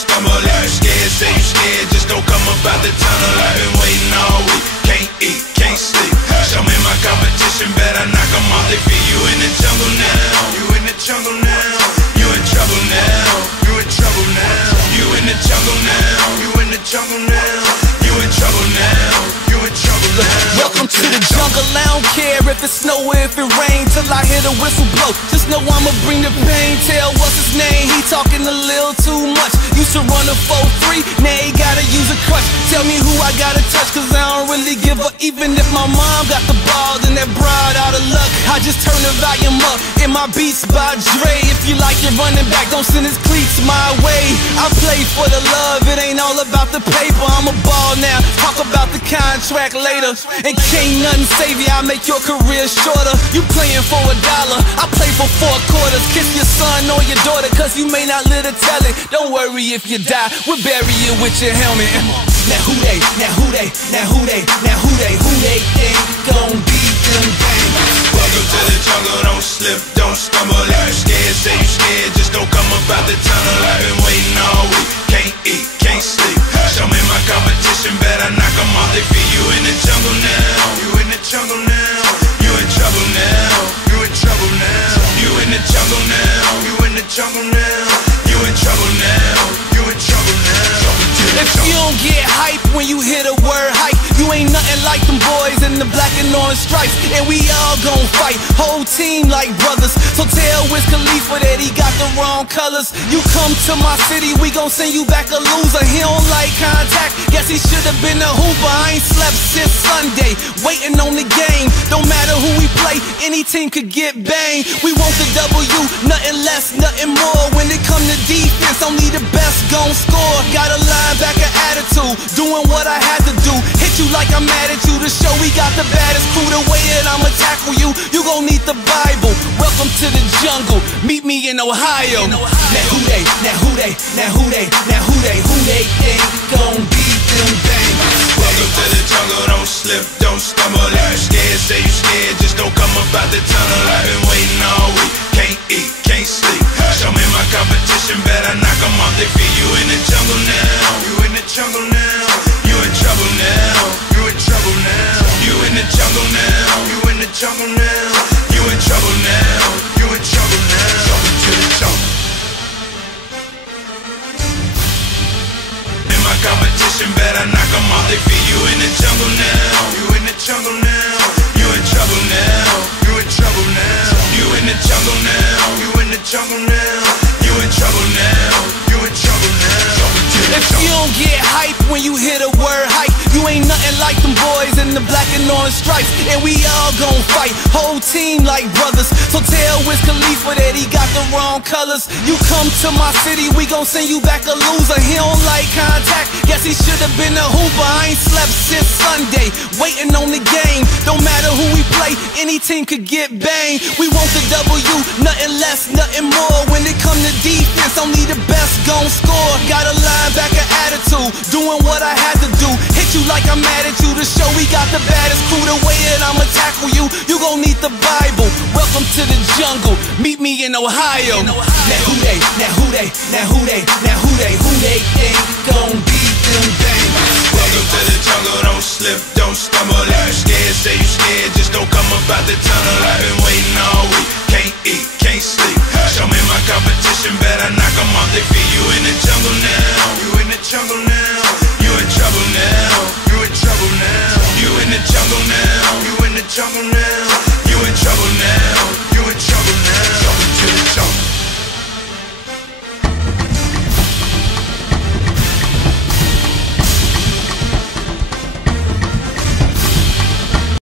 stumble. If you scared, say you scared, just don't come up out the tunnel. I've been waiting all week, can't eat, can't sleep. Show me my competition, better knock them off their feet. You in the jungle now, you in the jungle now. You in trouble now, you in trouble now. You in the jungle now, you in the jungle now. You in trouble now, you in trouble now. Welcome to the jungle, I don't care if it snow or if it rain. Till I hear the whistle blow, just know I'ma bring the pain. Tell what's his name, he talking a little too much. Used to run a 4-3, now he gotta use a crutch. Tell me who I gotta touch, cause I don't really give a. Even if my mom got the ball, then that broad out of luck. I just turn the volume up in my beats by Dre. If you like it running back, don't send his cleats my way. I play for the love, it ain't all about the paper. I'm a ball now, talk about the contract later. And can't nothing save you, I make your career shorter. You playing for $1, I play for 4 quarters. Kiss your son or your daughter, cause you may not live to tell it. Don't worry if you die, we'll bury you with your helmet. Now who they, now who they, now who they, now who they think gon' beat them bang? Welcome to the jungle, don't slip, don't stumble. If you scared, say you scared, just don't come up out the tunnel. I've been waiting all week, can't eat, can't sleep. Show me my competition, better knock them off their feet. You in the jungle now, you in the jungle now. You in trouble now, you in trouble now. You in the jungle now, you in the jungle now. You in trouble now, you in trouble now. If you don't get hype when you hear the word hype, you ain't nothing like them boys in the black and orange stripes. And we all gon' fight, whole team like brothers. So tell Wiz Khalifa that he got the wrong colors. You come to my city, we gon' send you back a loser. He don't like contact, guess he should've been a hooper. I ain't slept since Sunday, waiting on the game. Don't matter who we play, any team could get banged. We want the W, nothing less, nothing more. When it come to defense, only the best gon' score. Got a linebacker attitude, doing what I had to do. Hit you like I'm mad at you to show we got the baddest crew. The way that I'ma tackle you, you gon' need the Bible. Welcome to the jungle, meet me in Ohio. Now who they, now who they, now who they, now who they think gon' beat them bang? Welcome to the jungle, don't slip, don't stumble. If you scared, say you scared, just don't come up out the tunnel. I've been waiting all week, can't eat, can't sleep. Show me my competition, better knock them off their feet. You in the jungle now, you in the jungle now. You in trouble now, you in trouble now. You in the jungle now, you in the jungle now. You in trouble now, you in trouble now. Welcome to the jungle. In my competition, better knock them off their feet. You in the jungle now, you in the jungle now. You in trouble now, you in trouble now. You in the jungle now, you in the jungle now. You in trouble now, you in trouble now. If you don't get hype when you hear the word hype, you ain't nothing like them boys in the black and orange stripes. And we all gon' fight, whole team like brothers. So tell Wiz Khalifa that he got the wrong colors. You come to my city, we gon' send you back a loser. He don't like contact, guess he should've been a hooper. I ain't slept since Sunday, waiting on the game. Don't matter who we play, any team could get banged. We want the W, nothing less, nothing more. When it come to defense, only the best gon' score. Got a linebacker attitude, doing what I had to do. Hit you like I'm mad at you to show we got the baddest crew. The way that I'ma tackle you, you gon' need the Bible. Welcome to the jungle, meet me in Ohio. Now who they, now who they, now who they, now who they think gon' beat them bang? Welcome to the jungle, don't slip, don't stumble. If you scared, say you scared, just don't come up out the tunnel. I've been